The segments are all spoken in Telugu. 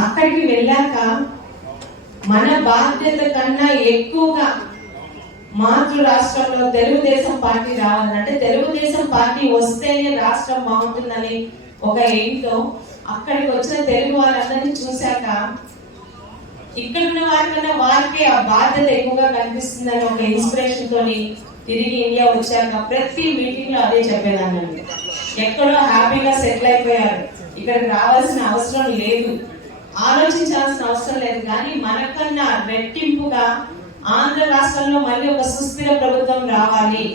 అక్కడికి వెళ్ళాక మన బాధ్యత కన్నా ఎక్కువగా మాతృ రాష్ట్రంలో తెలుగుదేశం పార్టీ రావాలంటే తెలుగుదేశం పార్టీ వస్తేనే రాష్ట్రం బాగుంటుందని ఒక ఎయిమ్తో అక్కడికి వచ్చిన తెలుగు వాళ్ళందరినీ చూశాక ఇక్కడ ఉన్న వారికన్నా వారికే ఆ బాధ్యత ఎక్కువగా కనిపిస్తుందని ఒక ఇన్స్పిరేషన్ తోని తిరిగి ఇండియా వచ్చాక ప్రతి మీటింగ్లో అదే చెప్పేదాన్ని. ఎక్కడో హ్యాపీగా సెటిల్ అయిపోయారు. ఇక్కడికి రావాల్సిన అవసరం లేదు. ఆలోచించాల్సిన అవసరం లేదు కానీ మనకన్నా రెట్టింపుగా ఆంధ్ర రాష్ట్రంలో మళ్ళీ ఒక సుస్థిర ప్రభుత్వం రావాలి.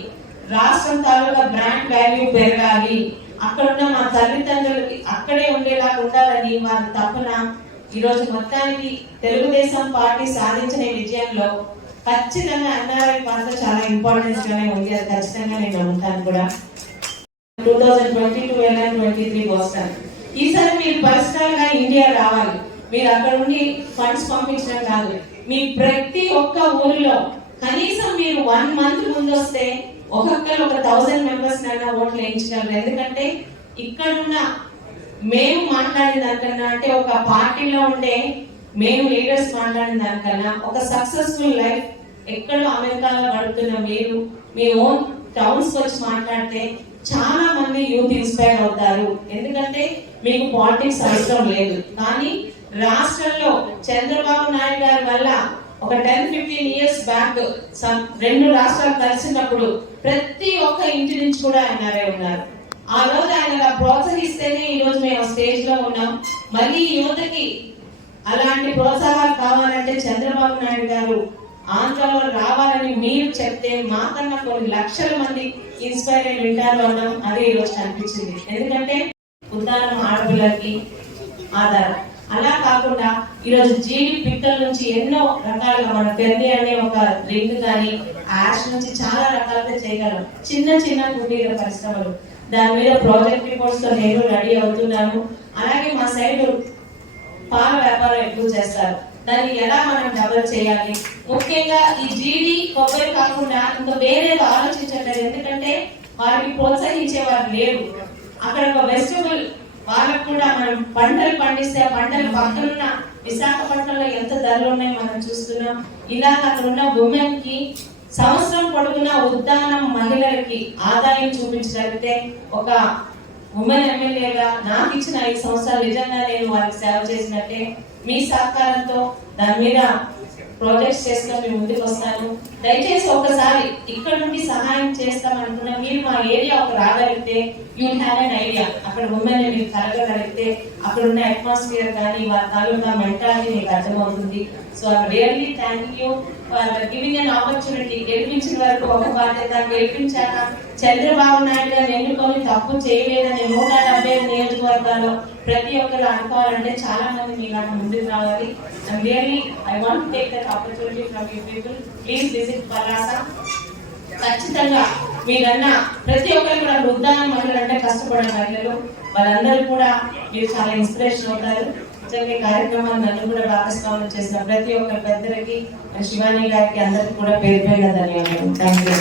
రాష్ట్రం తాలూకా బ్రాండ్ వాల్యూ పెరగాలి. అక్కడ ఉన్న మా తల్లిదండ్రులకి అక్కడే ఉండేలా ఉండాలని వారి తపన. ఈరోజు మొత్తానికి తెలుగుదేశం పార్టీ సాధించిన విజయంలో ఖచ్చితంగా ఎన్ఆర్ఐ పాత్ర చాలా ఇంపార్టెన్స్ గానే ఉంది. అది ఖచ్చితంగా నేను నమ్ముతాను కూడా. Two thousand twenty two twenty three వస్తాను. ఈసారి మీరు పర్సనల్గా ఇండియా రావాలి. మీరు అక్కడ ఉండి ఫండ్స్ పంపించడం కాదు. మీ ప్రతి ఒక్క ఊరిలో కనీసం మీరు వన్ మంత్ ముందు వస్తే ఒక్కొక్కరు ఒక థౌసండ్ మెంబర్స్ నైనా ఓట్లు వేయించగలరు. ఎందుకంటే ఇక్కడున్న మేము మాట్లాడిన దానికన్నా అంటే ఒక పార్టీలో ఉండే మేము లీడర్స్ మాట్లాడిన దానికన్నా ఒక సక్సెస్ఫుల్ లైఫ్ ఎక్కడో అమెరికాలో గడుపుతున్న మీరు మీ ఓన్ టౌన్స్ వచ్చి మాట్లాడితే చాలా మంది యూత్ ఇన్స్పైర్ అవుతారు. ఎందుకంటే మీకు పాలిటిక్స్ అవసరం లేదు. కానీ రాష్ట్రంలో చంద్రబాబు నాయుడు గారి వల్ల ఒక టెన్ ఫిఫ్టీన్ ఇయర్స్ బ్యాక్ రెండు రాష్ట్రాలు కలిసినప్పుడు ప్రతి ఒక్క ఇంటి నుంచి కూడా ఎన్ఆర్ఐ ఉన్నారు. ఆ రోజు ఆయన ప్రోత్సహిస్తేనే ఈ రోజు మేము స్టేజ్లో ఉన్నాం. మళ్ళీ యువతకి అలాంటి ప్రోత్సాహాలు కావాలంటే చంద్రబాబు నాయుడు గారు ఆంధ్రలో రావాలని మీరు చెప్తే మాకన్నా కొన్ని లక్షల మంది ఇన్స్పైర్ అయి వింటారు అన్నాం. అదే ఈ రోజు అనిపించింది. ఎందుకంటే ఉదాహరణ ఆడపిల్లలకి ఆధారం. అలా కాకుండా ఈరోజు జీడి పిక్కల నుంచి ఎన్నో రకాలుగా మన పెర్ని అనే ఒక రింగ్ కానీ యాష్ నుంచి చాలా రకాలుగా చేయగలం. చిన్న చిన్న కుటీర పరిశ్రమలు. దాని మీద ప్రాజెక్ట్ రిపోర్ట్స్తో నేను రెడీ అవుతున్నాను. అలాగే మా సైడ్ పాల వ్యాపారం ఎక్కువ చేస్తారు. దాన్ని ఎలా మనం డెవలప్ చేయాలి? ముఖ్యంగా ఈ జీడి కొబ్బరి కాకుండా ఇంకా వేరేది ఆలోచించట్లేదు. ఎందుకంటే వారికి ప్రోత్సహించే వారు లేరు. అక్కడ ఒక వెజిటబుల్ వాళ్ళకు కూడా మనం పంటలు పండిస్తే ఆ పంటలు పక్కనున్న విశాఖపట్నంలో ఎంత ధరలు ఉన్నాయి మనం చూస్తున్నాం. ఇలా అక్కడ ఉన్న ఉమెన్కి సంవత్సరం పొడుగున ఉద్దానం మహిళలకి ఆదాయం చూపించగలిగితే ఒక ఉమెన్ ఎమ్మెల్యేగా నాకు ఇచ్చిన ఐదు సంవత్సరాలు నిజంగా నేను వారికి సేవ చేసినట్టే మీ సహకారంతో దాని మీద ప్రాజెక్ట్స్ చేసుకొని మేము ముందుకు వస్తాను. దయచేసి ఒకసారి ఇక్కడ నుండి సహాయం చేస్తాం అనుకున్న మీరు మా ఏరియా ఒక రాగలిగితే యూ హ్యావ్ అన్ ఐడియా అక్కడ ఉమెన్ మీరు కలగగలిగితే అక్కడ ఉన్న అట్మాస్ఫియర్ కానీ వారి తాలూకా మెంటాలిటీ మీకు అర్థమవుతుంది. So I really thank you for giving an opportunity గెలిపించిన వరకు ఒక బాధ్యత. గెలిపించాక చంద్రబాబు నాయుడు గారు ఎన్నుకొని తప్పు చేయలేదని నూట డెబ్బై నియోజకవర్గాల్లో ప్రతి ఒక్కరు అనుకోవాలంటే చాలా మంది మీ నాకు ముందుకు రావాలి. And really I want take that opportunity from you people please visit Palasa ఖచ్చితంగా మీరన్నా ప్రతి ఒక్కరు వృద్ధాన మహిళలు అంటే కష్టపడే మహిళలు. వాళ్ళందరూ కూడా మీరు చాలా ఇన్స్పిరేషన్ అవుతారు. జరిగే కార్యక్రమాన్ని నన్ను కూడా భాగస్వామ్యం చేసిన ప్రతి ఒక్క పెద్దలకి శివాని గారికి అందరికి కూడా పేరు పేరుగా ధన్యవాదాలు. Thank you